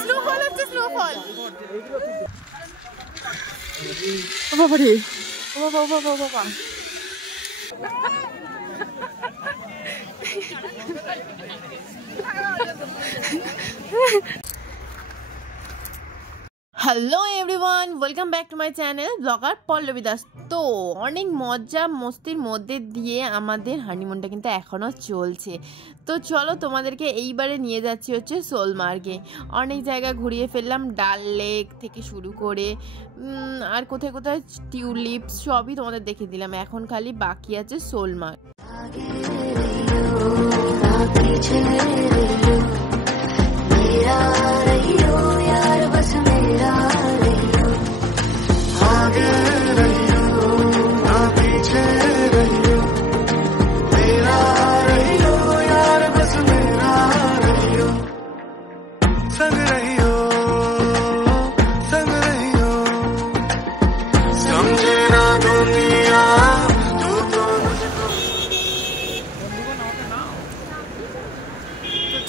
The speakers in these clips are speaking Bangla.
স্নোফল হচ্ছে স্নোফল। বাবা রে, বাবা বাবা বাবা। Hello everyone, welcome back to my channel blogger Pallabi Das. তো অনেক মজা মস্তির মধ্যে দিয়ে আমাদের হানিমুনটা কিন্তু এখনও চলছে। তো চলো তোমাদেরকে এইবারে নিয়ে যাচ্ছি হচ্ছে সোলমার্গে। অনেক জায়গা ঘুরিয়ে ফেললাম, ডাল লেক থেকে শুরু করে আর কোথায় কোথায় টিউলিপ সবই তোমাদের দেখে দিলাম। এখন খালি বাকি আছে সোলমার্গ।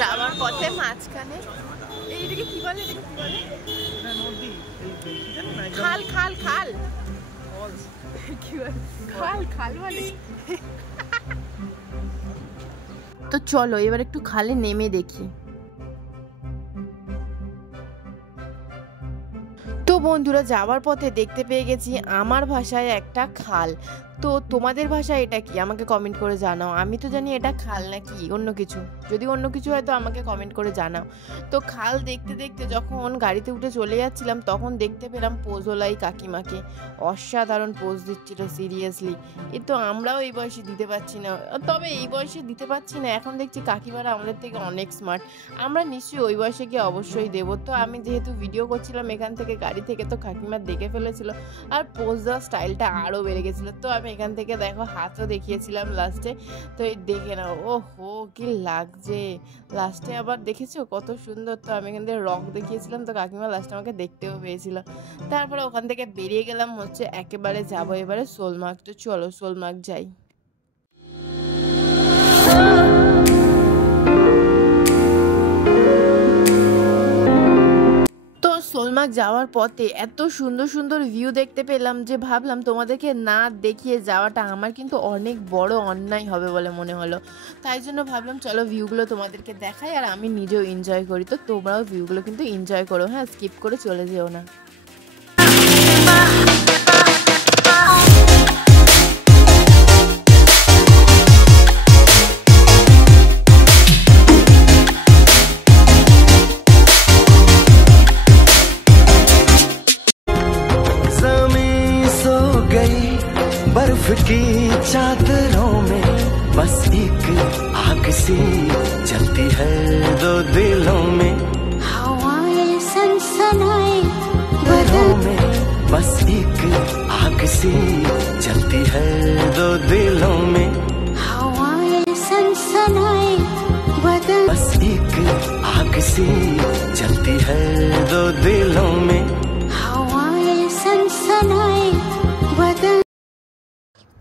যাওয়ার পথে মাঝখানে এইটাকে কি বলে, খাল খাল খাল কি বলে, খাল খাল বলে। তো চলো এবার একটু খালে নেমে দেখি। তো বন্ধুরা যাওয়ার পথে দেখতে পেয়ে গেছি আমার ভাষায় একটা খাল। তো তোমাদের ভাষায় এটা কি আমাকে কমেন্ট করে জানাও। আমি তো জানি এটা খাল নাকি অন্য কিছু, যদি অন্য কিছু হয় তো আমাকে কমেন্ট করে জানাও। তো খাল দেখতে দেখতে যখন গাড়িতে উঠে চলে যাচ্ছিলাম তখন দেখতে পেলাম পোজোলাই কাকিমাকে। অসাধারণ পোজ দিচ্ছিল সিরিয়াসলি। এ তো আমরাও এই বয়সে দিতে পারছি না, তবে এই বয়সে দিতে পারছি না। এখন দেখছি কাকিমারা আমাদের থেকে অনেক স্মার্ট, আমরা নিশ্চয়ই ওই বয়সে গিয়ে অবশ্যই দেবো। তো আমি যেহেতু ভিডিও করছিলাম এখান থেকে গাড়ি থেকে, তো কাকিমা দেখে ফেলেছিল আর পোজ দেওয়ার স্টাইলটা আরও বেড়ে গেছিলো। তো আমি এখান থেকে দেখো হাতও দেখিয়েছিলাম লাস্টে। তো এই দেখে নাও, ও হো কি লাগছে লাস্টে, আবার দেখেছো কত সুন্দর। তো আমি এখান থেকে রক দেখিয়েছিলাম, তো কাকিমা লাস্টে আমাকে দেখতেও পেয়েছিল। তারপরে ওখান থেকে বেরিয়ে গেলাম হচ্ছে একেবারে যাবো এবারে সোলমার্গ। তো চলো সোলমার্গ যাই। সোলমার্গ যাওয়ার পথে এত সুন্দর সুন্দর ভিউ দেখতে পেলাম যে ভাবলাম তোমাদেরকে না দেখিয়ে যাওয়াটা আমার কিন্তু অনেক বড় অন্যায় হবে বলে মনে হলো। তাই জন্য ভাবলাম চলো ভিউগুলো তোমাদেরকে দেখাই আর আমি নিজেও এনজয় করি। তো তোমরাও ভিউগুলো কিন্তু এনজয় করো, হ্যাঁ, স্কিপ করে চলে যেও না। बर्फ की चादरों में बस एक आग सी जलती है दो दिलों में, हवाएं सनसनाए बदन में बस एक आग सी जलती है दो दिलों में, हवाएं सनसनाए बदन बस एक आग सी जलती है दो दिलों में, हवाएं सनसनाए बदन।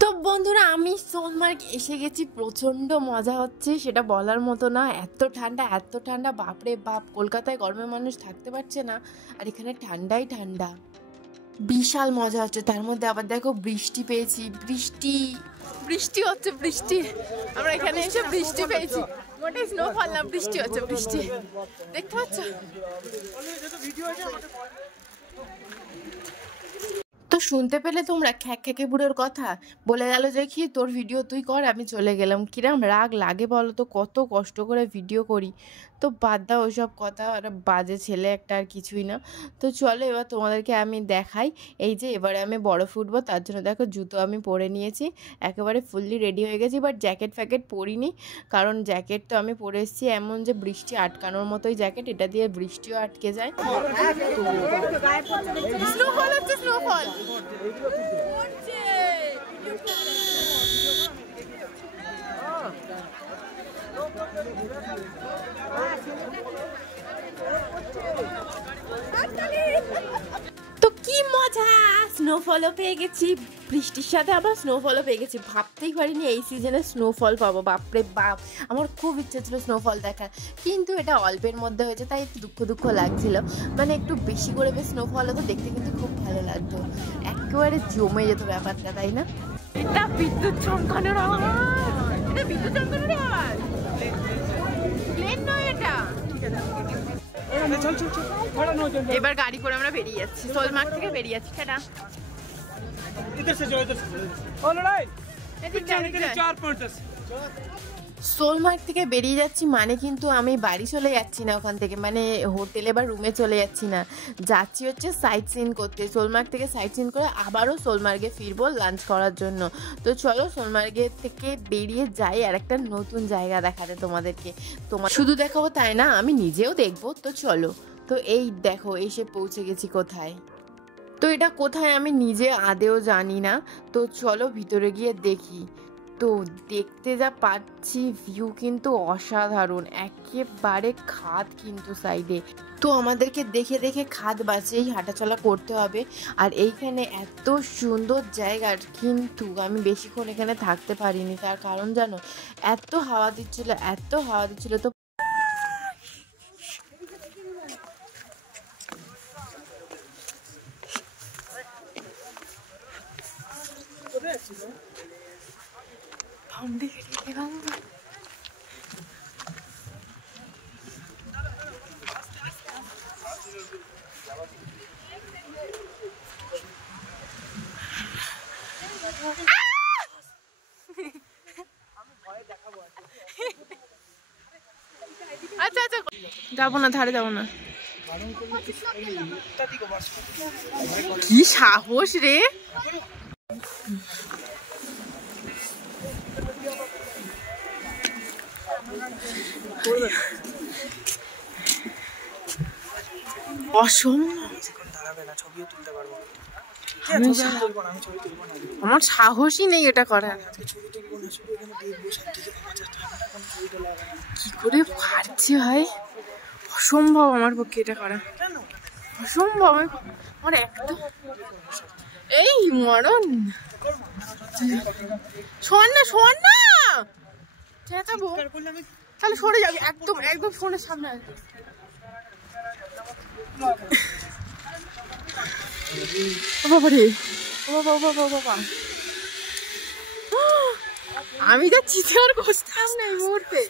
তো বন্ধুরা আমি সোলমার্গ এসে গেছি, প্রচণ্ড মজা হচ্ছে, সেটা বলার মতো না। এত ঠান্ডা এত ঠান্ডা, বাপরে বাপ, কলকাতায় গরমে মানুষ থাকতে পারছে না আর এখানে ঠান্ডাই ঠান্ডা, বিশাল মজা হচ্ছে। তার মধ্যে আবার দেখো বৃষ্টি পেয়েছি, বৃষ্টি হচ্ছে, বৃষ্টি আমরা এখানে এসে বৃষ্টি পেয়েছি, মোটেই স্নোফল না, বৃষ্টি হচ্ছে, বৃষ্টি দেখতে পাচ্ছ। তো শুনতে পেলে তোমরা খ্যাকে বুড়োর কথা, বলে গেল যে কি তোর ভিডিও তুই কর, আমি চলে গেলাম। কিরম রাগ লাগে বলো তো, কত কষ্ট করে ভিডিও করি। তো বাদ দাও ওইসব কথা, আর বাজে ছেলে একটা, আর কিছুই না। তো চলো এবার তোমাদেরকে আমি দেখাই। এই যে এবারে আমি বরফ উঠবো, তার জন্য দেখো জুতো আমি পরে নিয়েছি, একেবারে ফুললি রেডি হয়ে গেছি। বাট জ্যাকেট ফ্যাকেট পরিনি, কারণ জ্যাকেট তো আমি পরে এসেছি এমন যে বৃষ্টি আটকানোর মতোই জ্যাকেট, এটা দিয়ে বৃষ্টিও আটকে যায়। স্নোফল হচ্ছে, স্নোফল। তো কি মজা স্নোফলও পেয়ে গেছি, বৃষ্টির সাথে আবার স্নোফলও পেয়ে গেছি। ভাবতেই পারিনি এই সিজনে স্নোফল পাবো, বাপরে বাপ। আমার খুব ইচ্ছে ছিল স্নোফল দেখার, কিন্তু এটা অল্পের মধ্যে হয়েছে, তাই একটু দুঃখ লাগছিল। মানে একটু বেশি করে স্নোফল হতো দেখতে, কিন্তু খুব ভালো লাগতো, একেবারে জমে যেত ব্যাপারটা, তাই না? এটা বিদ্যুৎ চমকানোর আওয়াজ, এটা বিদ্যুৎ চমকানোর আওয়াজ, প্লেন নয় এটা। এবার গাড়ি করে আমরা বেরিয়ে যাচ্ছি, সোলমার্গ থেকে বেরিয়ে যাচ্ছি। টাটা। সোলমার্গ থেকে বেরিয়ে যাচ্ছি মানে কিন্তু আমি বাড়ি চলে যাচ্ছি না ওখান থেকে, মানে হোটেলে বা রুমে চলে যাচ্ছি না, যাচ্ছি হচ্ছে সাইট সিন করতে। সোলমার্গ থেকে সাইট সিন করে আবারও সোলমার্গে ফিরবো লাঞ্চ করার জন্য। তো চলো সোলমার্গের থেকে বেরিয়ে যাই আর একটা নতুন জায়গা দেখাতে তোমাদেরকে। তোমার শুধু দেখাবো তাই না, আমি নিজেও দেখবো। তো চলো। তো এই দেখো এসে পৌঁছে গেছি কোথায়। তো এটা কোথায় আমি নিজে আদেও জানি না, তো চলো ভিতরে গিয়ে দেখি। তো দেখতে যা পাচ্ছি ভিউ কিন্তু অসাধারণ, একেবারে খাদ কিন্তু সাইডে। তো আমাদেরকে দেখে দেখে খাদ বাঁচিয়েই হাঁটাচলা করতে হবে। আর এইখানে এত সুন্দর জায়গা, কিন্তু আমি বেশিক্ষণ এখানে থাকতে পারিনি, তার কারণ জানো, এত হাওয়া দিচ্ছিল, এত হাওয়া দিচ্ছিল। তো আচ্ছা আচ্ছা, যাবো না, ধারে যাবো না। কি সাহস রে! আমার সাহসই নেই এটা করার। কি করে পারছি ভাই, অসম্ভব আমার পক্ষে এটা করা, অসম্ভব। আমার একদম এই মরণ। শোন না, শোন না, চেঁচাবো তাহলে সরে যাবি, একদম একদম ফোনের সামনে আসবি। বাবা রে, বাবা বাবা বাবা, আমি যা চিৎকার করতাম না এই মুহূর্তে।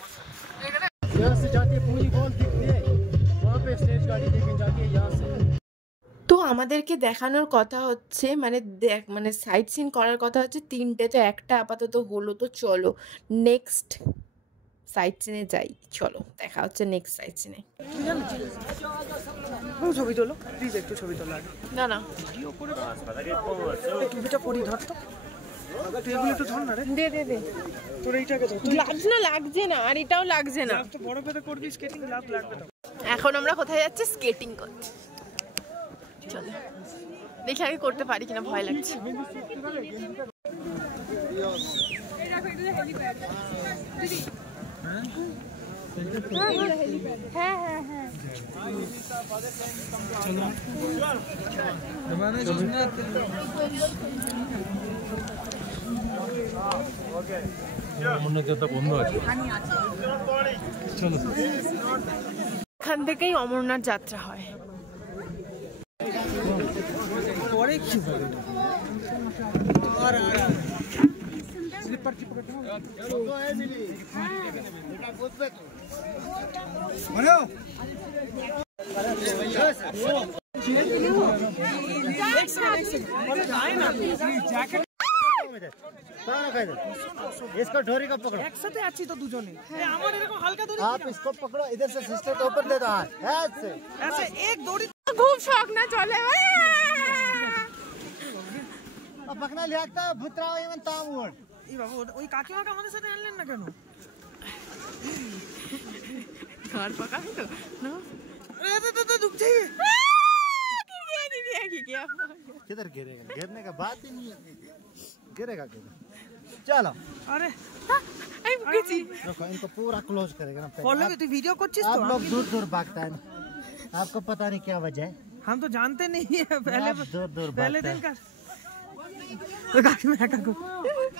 তো আমাদেরকে দেখানোর কথা হচ্ছে, মানে সাইট সিন করার কথা হচ্ছে 3টে, তো একটা আপাতত হলো। তো চলো নেক্সট সাইট সিনে যাই, চলো দেখা হচ্ছে নেক্সট সাইট সিনে। ছবি তোলো প্লিজ, একটু ছবি তোলো। না না, টুপিটা পরি, ধর তো, তুই এগুলো একটু ধর না রে। দে দে দে, তোর এইটাকে ধর। লাগছে না, লাগছে না, আর এটাও লাগছে না। তো বড় করে করবি স্কেটিং, লাভ লাগবে তো। এখন আমরা কোথায় যাচ্ছি? স্কেটিং করতে। চলো দেখি আগে করতে পারি কিনা, ভয় লাগছে। হ্যাঁ হ্যাঁ হ্যাঁ, এখান থেকেই অমরনাথ যাত্রা হয়। इसको ढोरी को पकड़ो, एक साथ अच्छी तो दुजोने हल्का दूरी। आप इसको पकड़ो, इधर से सिस्टर के ऊपर दे दो हाथ, ऐसे ऐसे एक दूरी। খুব শখ না, চলে पकना लिया भूतरा इवन तामुड़। এই বাবা, ওই কাকিমাকে আমাদের সাথে আনলেন না কেন? ঘর পাকা তো না, তো दुख चाहिए। किधर गिरेगा? गिरने का बात ही नहीं है, गिरेगा किधर? चलो, अरे देखो इनको पूरा क्लोज करेगा ना। फॉलो भी, तू वीडियो करছিস तो? आप लोग दूर दूर भागता है, आपको पता नहीं क्या वजह है। हम तो जानते नहीं है, पहले दूर दूर पहले दिन का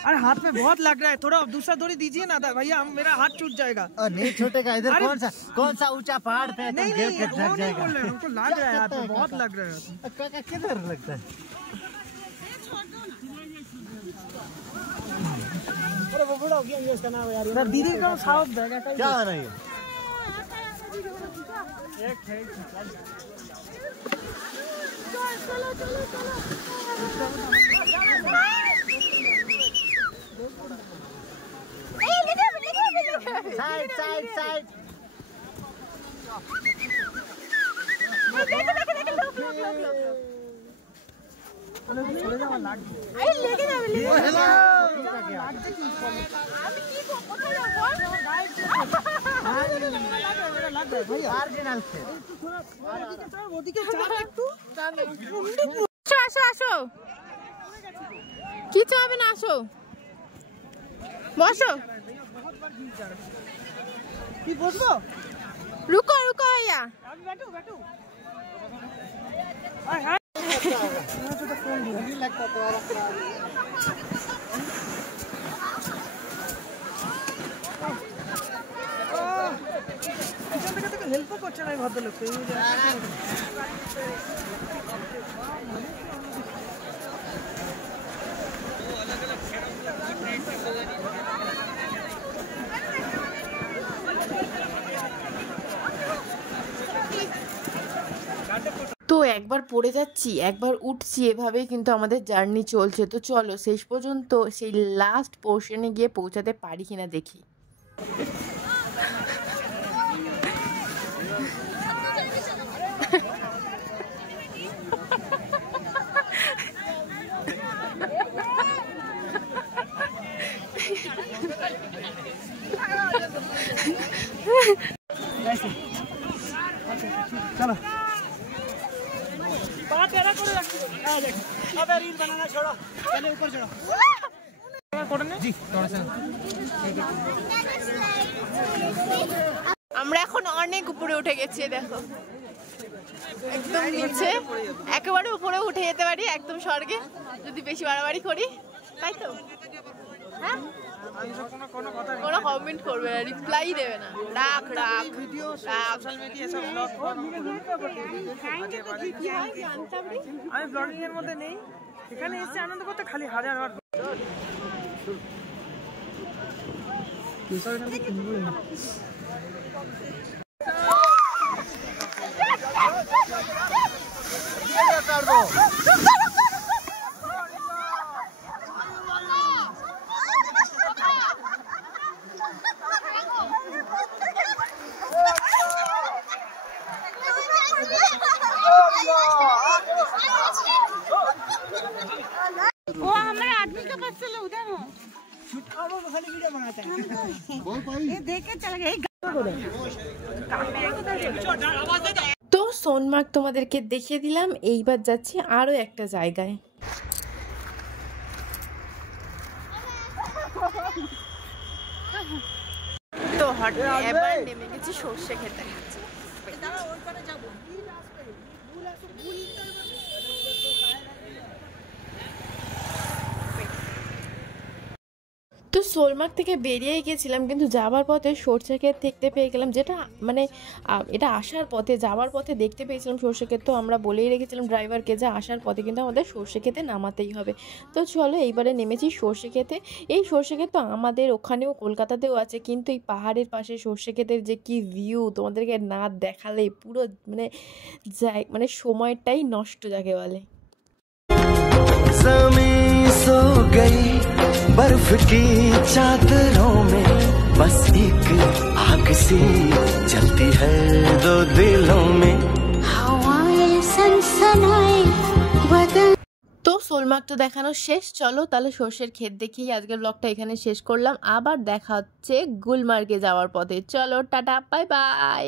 अरे हाथ में बहुत लग रहा है, थोड़ा दूसरा डोरी दीजिए ना भैया, मेरा हाथ टूट जाएगा। नहीं छूटेगा, इधर कौन सा ऊंचा पहाड़ पे नहीं नहीं, वो नहीं बोल रहे, हमको लग रहा है हाथ में, बहुत लग रहा है। किधर लगता है? अरे वो बड़ा हो गया ये उसका नाम यार, दीदी का साउथ बैगा का क्या हो रही है? चलो चलो चलो साइड साइड साइड। আসো আসো, কিছু হবে না, আসো বসো। কি বসবো? रुको रुको भैया, अभी बैठो बैठो। लगता तुम्हारा हेल्प করছে না ভদ্রলোক। তো একবার পড়ে যাচ্ছি একবার উঠছি, এভাবেই কিন্তু আমাদের জার্নি চলছে। তো চলো শেষ পর্যন্ত সেই লাস্ট পোর্শনে গিয়ে পৌঁছাতে পারি কিনা দেখি। चलो बात तेरा करे रखो। आ देख, अबे रील बनाना छोड़ो, चले ऊपर चढ़ो। जी थोड़ा सा আমরা এখন অনেক উপরে উঠে গেছি, দেখো একদম নিচে, একেবারে উপরে উঠে যেতে পারি একদম স্বর্গে যদি বেশি বাড়াবাড়ি করি, তাই তো? হ্যাঁ, কোনো কমেন্ট করবে না, রিপ্লাই দেবে না, রাখ রাখ রাখ। আমি ব্লগিং এর মধ্যে নেই, এখানে এসে আনন্দ করতে খালি হাজার বার। वो हमारे आदमी का बस चलो उधर हो, खाली वीडियो बनाते हैं, ये देख के चल गए। তো সোনমার্গ তোমাদেরকে দেখিয়ে দিলাম, এইবার যাচ্ছি আরো একটা জায়গায়। তো এবার নেমে গেছি সর্ষে খেতে। তো সোনমার্গ থেকে বেরিয়ে গেছিলাম, কিন্তু যাবার পথে সর্ষে ক্ষেত দেখতে পেয়ে গেলাম, যেটা মানে এটা আসার পথে যাওয়ার পথে দেখতে পেয়েছিলাম সর্ষে ক্ষেত। তো আমরা বলেই রেখেছিলাম ড্রাইভারকে যে আসার পথে কিন্তু আমাদের সর্ষে ক্ষেতে নামাতেই হবে। তো চলো এইবারে নেমেছি সর্ষে ক্ষেতে। এই সর্ষে ক্ষেত তো আমাদের ওখানেও কলকাতাতেও আছে, কিন্তু এই পাহাড়ের পাশে সর্ষে ক্ষেতের যে কি ভিউ তোমাদেরকে না দেখালে পুরো মানে সময়টাই নষ্ট যাকে বলে। ज़मीं सो गई बर्फ की चादरों में, बस एक आग सी जलती है दो दिलों में। हवाएं सनसनाए बदन। তো সোনমার্গ তো দেখানো শেষ, চলো তাহলে সর্ষের ক্ষেত দেখিয়ে আজকের ব্লগটা এখানে শেষ করলাম। আবার দেখা হচ্ছে গুলমার্গে যাওয়ার পথে। চলো টাটা, বাই বাই।